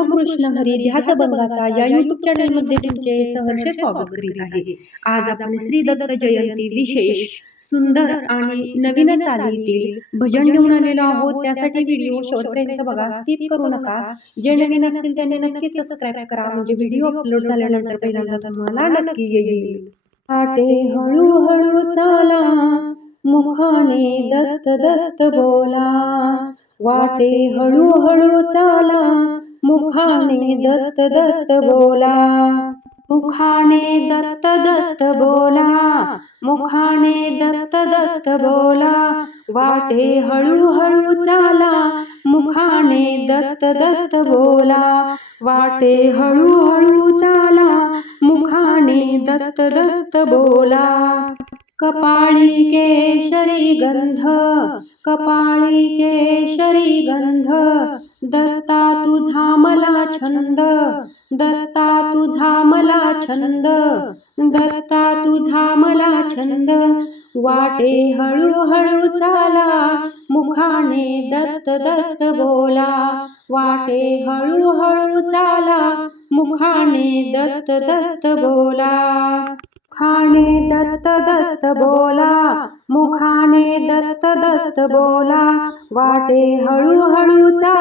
रामकृष्ण हरी ध्यास बंगाचा या युट्यूब चॅनलमध्ये तुमचे सहर्ष स्वागत करीत आहे. आज आपण श्री दत्त जयंती विशेष सुंदर आणि नवीन चालीतील भजन घेऊन आलेलो आहोत. त्यासाठी व्हिडिओ शेवटपर्यंत बघा स्किप करू नका. जे नवीन असतील त्यांनी नक्की सबस्क्राईब करा. म्हणजे व्हिडिओ अपलोड झाल्यानंतर पहिल्यांदा तुम्हाला नक्की येईल. आटे हळूहळू चाला मुखाने दत्त दत्त बोला. वाटे हळूहळू चाला मुखाने दत्त दत्त बोला. मुखाने दत्त दत्त बोला. मुखाने दत्त दत्त बोला. वाटे हळूहळू चाला. मुखाने दत्त दत्त बोला. वाटे हळूहळू चाला. मुखाने दत्त दत्त बोला. कपाळी केशरी गंध. कपाळी केशरी गंध. दत्ता तुझा मला छंद. दत्ता तुझा मला छंद. दत्ता तुझा मला छंद. वाटे हळूहळू चाला. मुखाने दत्त दत्त बोला. वाटे हळूहळू चाला. मुखाने दत्त दत्त बोला. खाणे दत्त दत्त बोला. मुखाने दत्त दत्त बोला. वाटे हळूहळू चाला.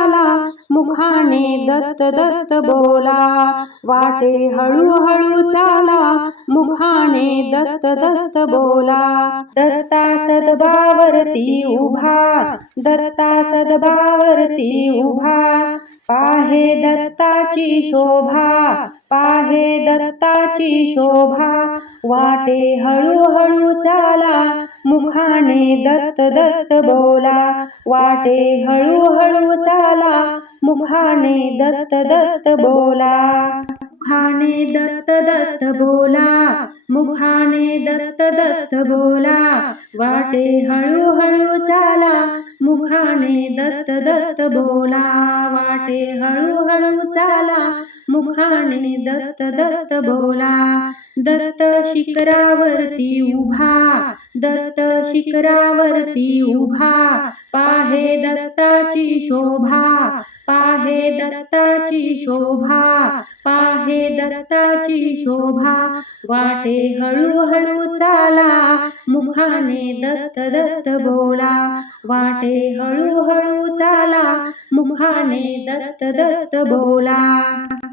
मुखाने दत्त दत्त बोला. वाटे हळूहळू चाला. मुखाने दत्त दत्त बोला. दत्ता सदबावरती उभा. दत्ता सदबावरती उभा. पाहे दत्ताची शोभा. पाहे दत्ताची शोभा. वाटे हळूहळू चाला. मुखाने दत्त दत्त बोला. वाटे हळूहळू चाला. मुखाने दत्त दत्त बोला. मुखाने दत्त दत्त बोला. मुखाने दत्त दत्त बोला. वाटे हळूहळू चाला. मुखाने दत्त दत्त बोला वाटे हळूहळू चाला. मुखाने दत्त दत्त बोला दत्त शिखरावरती उभा. दत्त शिखरावरती उभा. पाहे दत्ताची शोभा पाहे दत्ताची शोभा. पाहे दत्ताची शोभा. वाटे हळूहळू चाला. मुखाने दत्त दत्त बोला वाटे हळूहळू चाला. मुखाने दत्त दत्त बोला.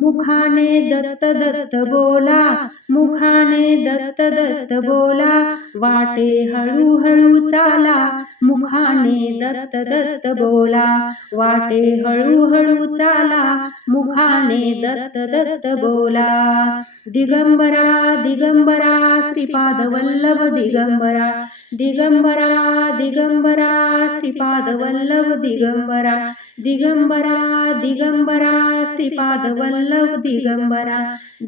मुखाने दत्त दत्त बोला. मुखाने दत्त दत्त बोला. वाटे हळूहळू चाला. मुखाने दत्त दत्त बोला. वाटे हळूहळू चाला. मुखाने दत्त दत्त बोला. दिगंबरा दिगंबरा श्रीपाद वल्लभ दिगंबरा. दिगंबरा दिगंबरा श्रीपाद वल्लभ दिगंबरा दिगंबरा दिगंबरा श्रीपादवल्लभ दिगंबरा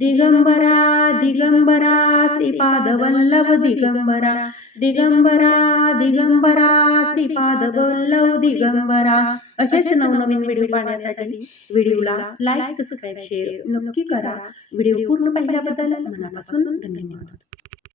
दिगंबरा दिगंबरा श्रीपादवल्लभ दिगंबरा दिगंबरा दिगंबरा श्रीपादवल्लभ दिगंबरा. असेच नवनवीन व्हिडिओ पाहण्यासाठी व्हिडिओला लाईक सबस्क्राईब शेअर नक्की करा. व्हिडिओ पूर्ण पाहिल्याबद्दल मनापासून धन्यवाद.